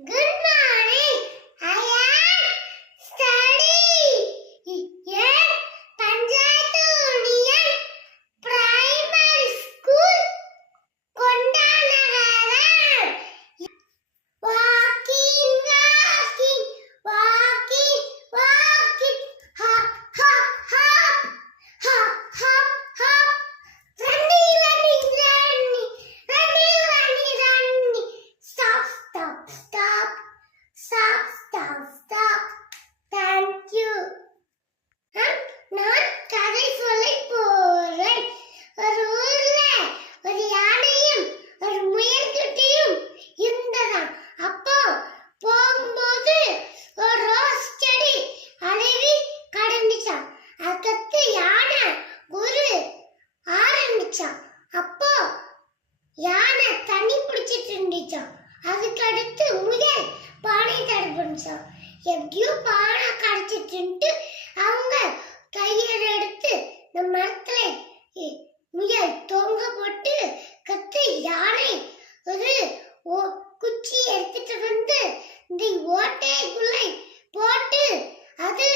Good morning. I am studying in Panchayat Union Primary School, Kondanagar. Walking, walking, walking, walking. Hop, hop, hop, hop, hop, hop. Running, running, running, running, running, running. Stop, stop, stop, stop, stop, stop. Thank you. நான் கதை சொல்ல போறேன். ஒரு ஊர்ல ஒரு யானையும் ஒரு முயல்குட்டியும் இருந்ததாம். அப்போ போகும்போது ஒரு ரோஸ் செடி அழுவி கடந்துச்சாம். அதுக்கு யானை ஒரு ஆரம்பிச்சான். அப்போ யானை தண்ணி பிடிச்சிட்டு இருந்துச்சாம். அதுக்கு அடுத்து முயல் பானை தடுப்புச்சான். எப்படியோ பானை கடிச்சிட்டு அவங்க கையில் எடுத்து இந்த மரத்துல முயல் தொங்க போட்டு கத்து யானை ஒரு குச்சி எடுத்துட்டு வந்து இந்த ஓட்டைக்குள்ளே போட்டு அது